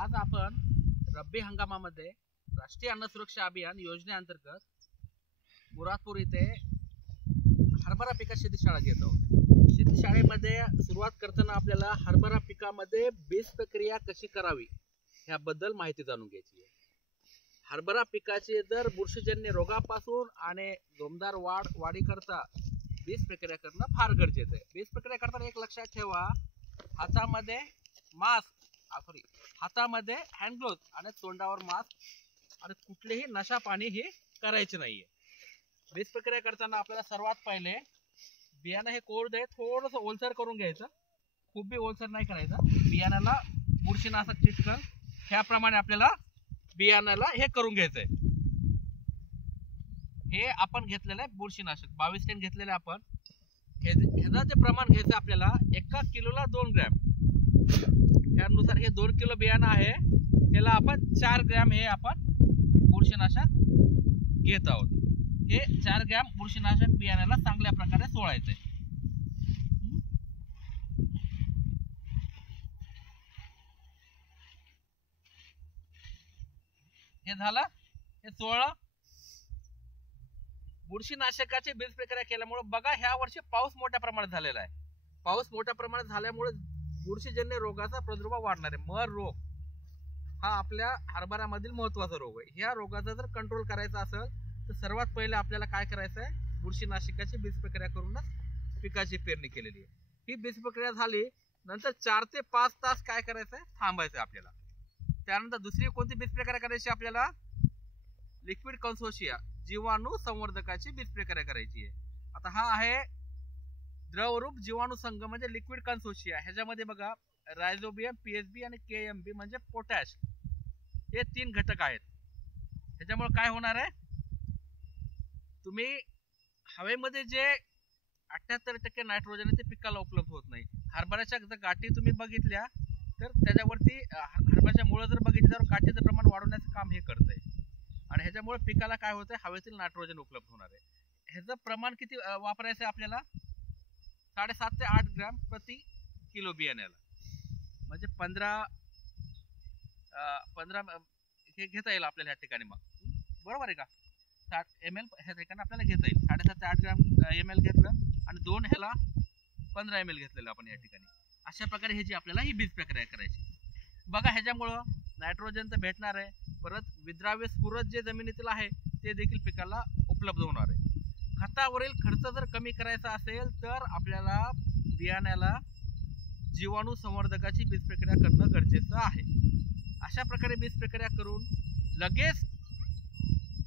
आज आपण रब्बी हंगामामध्ये राष्ट्रीय अन्न सुरक्षा अभियान योजनेअंतर्गत मुरादपूर येथे हरभरा पिका शेतीशाळा घेत आहोत। शेतीशाळेमध्ये सुरुवात करताना आपल्याला हरभरा पिकामध्ये बीज प्रक्रिया कशी करावी याबद्दल माहिती जाणून घ्यायची आहे। हरभरा पिकाची जर बुरशीजन्य रोगापासून आणि जोमदार वाढीकरता बीज प्रक्रिया करणं फार गरजेचं आहे। बीज प्रक्रिया करताना एक लक्षात ठेवा, हातामध्ये हातामध्ये हँड ग्लोव्ज आणि तोंडावर मास्क आणि कुठलेही नशा पाणी हे करायचे नाहीये। बीज प्रक्रिया करताना आपल्याला सर्वात पहिले बियाणं हे कोरडे थोडंसं ओलसर करून घ्यायचं, खूप बी ओलसर नाही करायचं। बियाण्याला बुरशीनाशक चिटकल ह्याप्रमाणे आपल्याला बियाण्याला हे करून घ्यायचंय। हे आपण घेतलेलं आहे बुरशीनाशक 22 टन घेतलेलं आपण। ह्याचं जे प्रमाण घ्यायचं आपल्याला 1 किलोला 2 ग्रॅम, त्यानुसार हे 2 किलो बियाणं आहे, त्याला आपण 4 ग्रॅम हे आपण बुरशीनाशक घेत आहोत। हे 4 ग्रॅम बुरशीनाशक बियाण्याला चांगल्या प्रकारे सोडायचंय। हे झालं, हे 16 बुरशीनाशकाची बीज प्रक्रिया केल्यामुळे बघा ह्या वर्षी पाऊस मोठ्या प्रमाणात झालेला आहे। पाऊस मोठ्या प्रमाणात झाल्यामुळे बुरशीजन्य रोगाचा प्रादुर्भाव वाढणार आहे। मर रोग हा आपल्या हरभऱ्यामधील महत्त्वाचा रोग आहे। ह्या रोगाचा जर कंट्रोल करायचा असेल तर सर्वात पहिले आपल्याला काय करायचं आहे, बुरशीनाशकाची बीज प्रक्रिया करूनच पिकाची पेरणी केलेली आहे। ही बीज प्रक्रिया झाली नंतर 4 ते 5 तास काय करायचं आहे, थांबायचं आपल्याला। त्यानंतर दुसरी कोणती बीज प्रक्रिया करायची आपल्याला, लिक्विड कन्सोशिया जीवाणू संवर्धकाची बीज प्रक्रिया करायची आहे। आता हा आहे द्रवरूप जीवाणू संघ म्हणजे लिक्विड कन्सोशिया। ह्याच्यामध्ये बघा रायझोबियम, पीएचबी आणि केएमबी म्हणजे पोटॅश, हे 3 घटक आहेत। ह्याच्यामुळे काय होणार आहे, तुम्ही हवेमध्ये जे 78% नायट्रोजन आहे ते पिकाला उपलब्ध होत नाही। हरभऱ्याच्या जर गाठी तुम्ही बघितल्या तर त्याच्यावरती हरभऱ्याच्या मुळं जर बघितली तर गाठीचं प्रमाण वाढवण्याचं काम हे करतंय आणि ह्याच्यामुळे पिकाला काय होतंय, हवेतील नायट्रोजन उपलब्ध होणार आहे। ह्याचं प्रमाण किती वापरायचं आहे आपल्याला, 7.5 ते 8 ग्रॅम प्रति किलो बियाण्याला, म्हणजे 15 हे घेता येईल आपल्याला ह्या ठिकाणी। मग बरोबर आहे का, 60 ml ह्या ठिकाणी आपल्याला घेता येईल। 7.5 ते 8 ग्रॅम ml घेतलं आणि 2 ह्याला 15 ml घेतलेलं आपण या ठिकाणी। अशा प्रकारे ह्याची आपल्याला ही बीज प्रक्रिया करायची। बघा ह्याच्यामुळं नायट्रोजन तर भेटणार आहे, परत विद्राव्य स्फुरद जे जमिनीतील आहे ते देखील पिकाला उपलब्ध होणार आहे। खतावरील खर्च जर कमी करायचा असेल तर आपल्याला बियाण्याला जीवाणू संवर्धकाची बीज प्रक्रिया करणं गरजेचं आहे। अशा प्रकारे बीज प्रक्रिया करून लगेच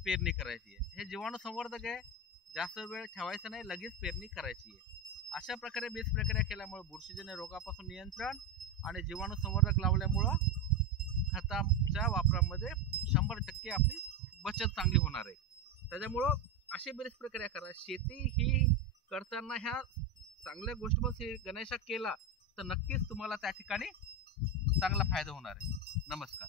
पेरणी करायची आहे। हे जीवाणू संवर्धक आहे, जास्त वेळ ठेवायचा नाही, लगेच पेरणी करायची आहे। अशा प्रकारे बीज प्रक्रिया केल्यामुळे बुरशीजन्य रोगापासून नियंत्रण आणि जीवाणू संवर्धक लावल्यामुळं खताच्या वापरामध्ये 100% आपली बचत चांगली होणार आहे। त्याच्यामुळं अशी बीज प्रक्रिया करा। शेती ही करताना ह्या चांगल्या गोष्टी पण गणेशा केला तर नक्कीच तुम्हाला त्या ठिकाणी चांगला फायदा होणार आहे। नमस्कार।